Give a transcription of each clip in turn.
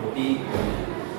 OT,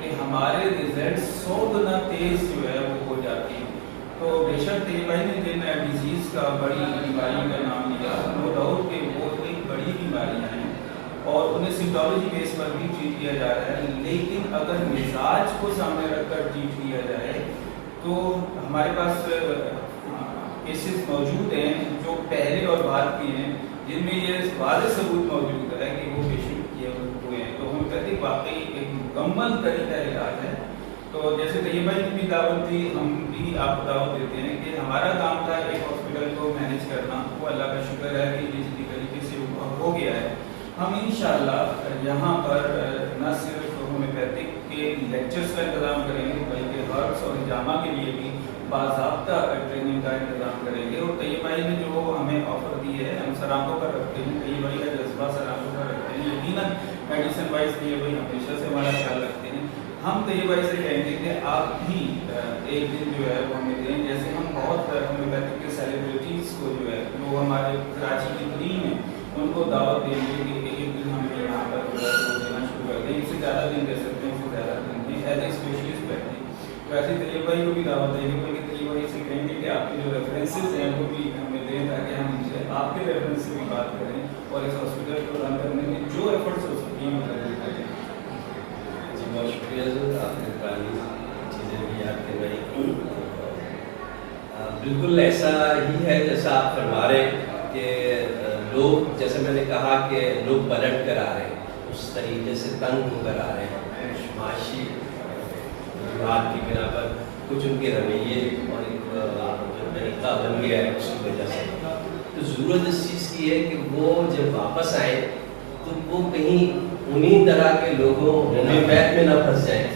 کہ ہمارے result 100 گنا تیز جو ہے وہ ہو جاتی ہے. تو بے شک طیب بھائی نے جن ڈیزیز کا بڑی بیماری کا نام لیا، نو ڈاؤٹ کہ وہ ایک بڑی بیماریاں ہیں اور انہیں سمٹالوجی بیس پر بھی ٹریٹ کیا جا رہا ہے، لیکن اگر مزاج کو سامنے رکھ کر ٹریٹ کیا جائے تو ہمارے پاس کیسز موجود ہیں جو پہلے اور بعد کے ہیں جن میں یہ واضح ثبوت موجود ہے کہ وہ پیشنٹ کیے ہوئے ہیں. تو ہومیوپیتھک واقعی ایک مکمل طریقہ علاج ہے. تو جیسے طیب بھائی کی بھی دعوت تھی، ہم بھی آپ کو دعوت دیتے ہیں کہ ہمارا کام تھا ایک ہاسپٹل کو مینیج کرنا، وہ اللہ کا شکر ہے کہ جس طریقے سے ہو گیا ہے. ہم انشاءاللہ یہاں پر نہ صرف ہومیوپیتھک کے لیکچرز کا انتظام کریں گے بلکہ ہربس اور ہجامہ کے لیے بھی باضابطہ ٹریننگ کا انتظام کریں گے. اور طیب بھائی نے جو ہمیں آفر دی ہے ہم سر آنکھوں پر رکھتے ہیں، طیب بھائی کا جذبہ سر آنکھوں پر رکھتے ہیں. یقیناً میڈیسن وائز طیب بھائی ہمیشہ سے ہمارا خیال رکھتے ہیں. ہم طیب بھائی سے کہیں گے کہ آپ بھی ایک دن جو ہے وہ ہمیں دیں، جیسے ہم بہت ہومیوپیتھک کے سیلیبریٹیز کو جو ہے وہ ہمارے کراچی کی ترین ہیں ان کو دعوت دیں گے کہ ایک دن ہم یہاں پر جو ہے وہ دینا شروع کر دیں. اس سے زیادہ دن دے سکتے ہیں، اس سے زیادہ دن دیں ایز اے اسپیشلسٹ بیٹھے ہیں. تو ایسے طیب بھائی کو بھی دعوت دیں گے بلکہ طیب بھائی سے کہیں گے کہ آپ کے جو ریفرنسز ہیں وہ بھی ہمیں دیں تاکہ ہم ان سے آپ کے ریفرنس سے بھی بات کریں اور اس ہاسپٹل کو رن کرنے میں جو ایفرٹس ہو سکتی ہیں مدد کریں. جی بہت شکریہ سر، آپ نے پرانی چیزیں بھی یاد کروائی. بالکل ایسا ہی ہے جیسا آپ فرما رہے ہیں کہ لوگ، جیسے میں نے کہا کہ لوگ پلٹ کر آ رہے ہیں، اس طریقے سے تنگ ہو کر آ رہے ہیں معاشی بات کی بنا پر، کچھ ان کے رویے اور ایک جو طریقہ بن گیا ہے اس کی وجہ سے. تو ضرورت اس چیز کی ہے کہ وہ جب واپس آئیں تو وہ کہیں انہی طرح کے لوگوں ہومیوپیتھ میں نہ پھنس جائیں.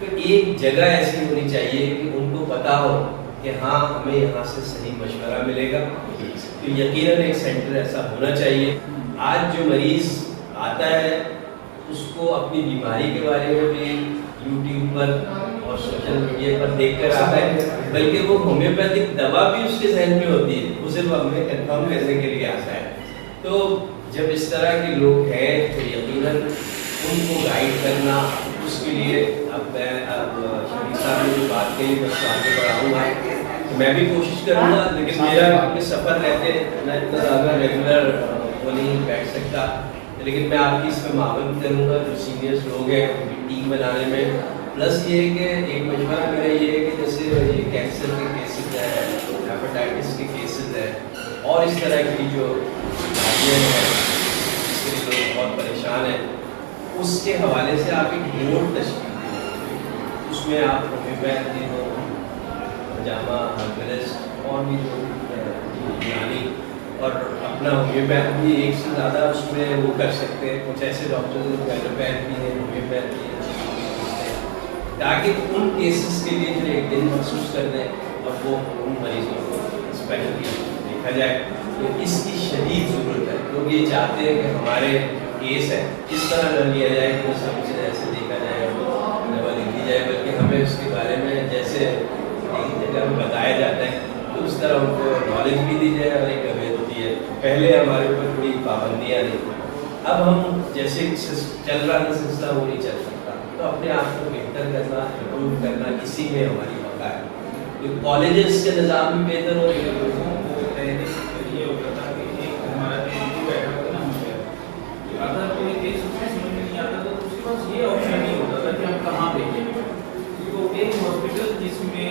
تو ایک جگہ ایسی ہونی چاہیے کہ ان کو پتا ہو کہ ہاں ہمیں یہاں سے صحیح مشورہ ملے گا. تو یقیناً ایک سینٹر ایسا ہونا چاہیے. آج جو مریض آتا ہے اس کو اپنی بیماری کے بارے میں بھی یوٹیوب پر اور سوشل میڈیا پر دیکھ کر آتا ہے، بلکہ وہ ہومیوپیتھک دوا بھی اس کے ذہن میں ہوتی ہے، وہ صرف ہمیں کنفرم کرنے کے لیے آتا ہے. تو جب اس طرح کے لوگ ہیں تو یقیناً ان کو گائیڈ کرنا، اس کے لیے اب میں شفیع صاحب نے جو بات کہی میں اس کو آگے بڑھاؤں گا. میں بھی کوشش کروں گا، لیکن میرا کے سفر رہتے میں اتنا زیادہ ریگولر وہ نہیں بیٹھ سکتا، لیکن میں آپ کی اس میں معاون کروں گا جو سینئرس لوگ ہیں ان کی ٹیم بنانے میں. پلس یہ کہ ایک مشورہ میرا یہ ہے کہ جیسے یہ کینسر کے کیسز ہیں، ہیپاٹائٹس کے کیسز ہیں اور اس طرح کی جو بیماریاں ہیں جس کے لیے لوگ بہت پریشان ہیں، اس کے حوالے سے آپ ایک بورڈ تشکیل دیں. اس میں آپ ہومیوپیتھ ہو، ہجامہ، ہربلسٹ اور بھی جو یونانی اور اپنا ہومیوپیتھ بھی ایک سے زیادہ اس میں وہ کر سکتے ہیں. کچھ ایسے ڈاکٹر ایلوپیتھ بھی ہیں، ہومیوپیتھ بھی ہیں، تاکہ ان کیسز کے لیے جو ایک دن مخصوص کر دیں اور وہ ان مریضوں کو اسپیشلی دیکھا جائے. تو اس کی شدید ضرورت ہے. لوگ یہ چاہتے ہیں کہ ہمارے کیس ہے اس طرح نہ لیا جائے کہ سب سے ایسے دیکھا جائے اور دوا لکھی جائے، بلکہ ہمیں اس کے بارے میں جیسے ایک جگہ میں بتایا جاتا ہے تو اس طرح ان کو نالج بھی دی جائے اور ایک اویئر ہوتی ہے. پہلے ہمارے اوپر کوئی پابندیاں نہیں، اب ہم جیسے چل رہا تھا سلسلہ وہ نہیں چل سکتا. تو اپنے آپ کو بہتر کرنا، امپروو کرنا، اسی میں ہماری بقا ہے. کالجز کے نظام بھی بہتر ہو گئے. یہ ہوتا تھا کہ ایک ہمارا بیٹھا ہوتا نا ہمیں اگر کوئی کیس اس میں سمجھ میں نہیں آتا تو اس کے پاس یہ آپشن نہیں ہوتا تھا کہ ہم کہاں بھیجیں. تو ایک ہاسپٹل جس میں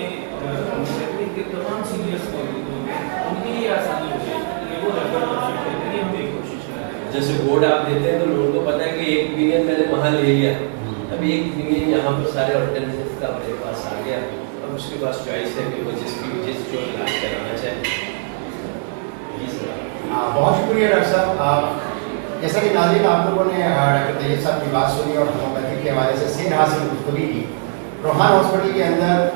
کے تمام سینئرس موجود ہوں گے ان کے لیے آسانی ہو جائے کہ وہ ریفر کر سکتے ہیں. یہ ہم ایک کوشش کر رہے ہیں. جیسے بورڈ آپ دیتے ہیں تو لوگوں کو پتہ ہے کہ ایک opinion میں نے وہاں لے لیا، اب ایک opinion یہاں پر سارے آلٹرنیٹیو کا میرے پاس آ گیا. اب اس کے پاس چوائس ہے کہ وہ جس جو علاج کرانا چاہے. بہت شکریہ ڈاکٹر صاحب. جیسا کہ ناظرین آپ لوگوں نے ڈاکٹر طیب صاحب کی بات سنی اور ہومیوپیتھی کے حوالے سے صحت حاصل گفتگو کی. روحان ہاسپٹل کے اندر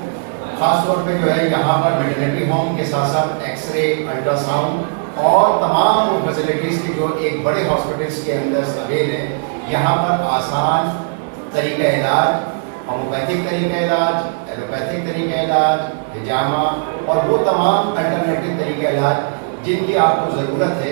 خاص طور پہ جو ہے یہاں پر میٹرنٹی ہوم کے ساتھ ساتھ ایکس رے، الٹرا ساؤنڈ اور تمام فیسلٹیز کی جو ایک بڑے ہاسپٹلس کے اندر اویل ہیں. یہاں پر آسان طریقہ علاج، ہومیوپیتھک طریقہ علاج، ایلوپیتھک طریقہ علاج، ہجامہ اور وہ تمام الٹرنیٹیو طریقہ علاج جن کی آپ کو ضرورت ہے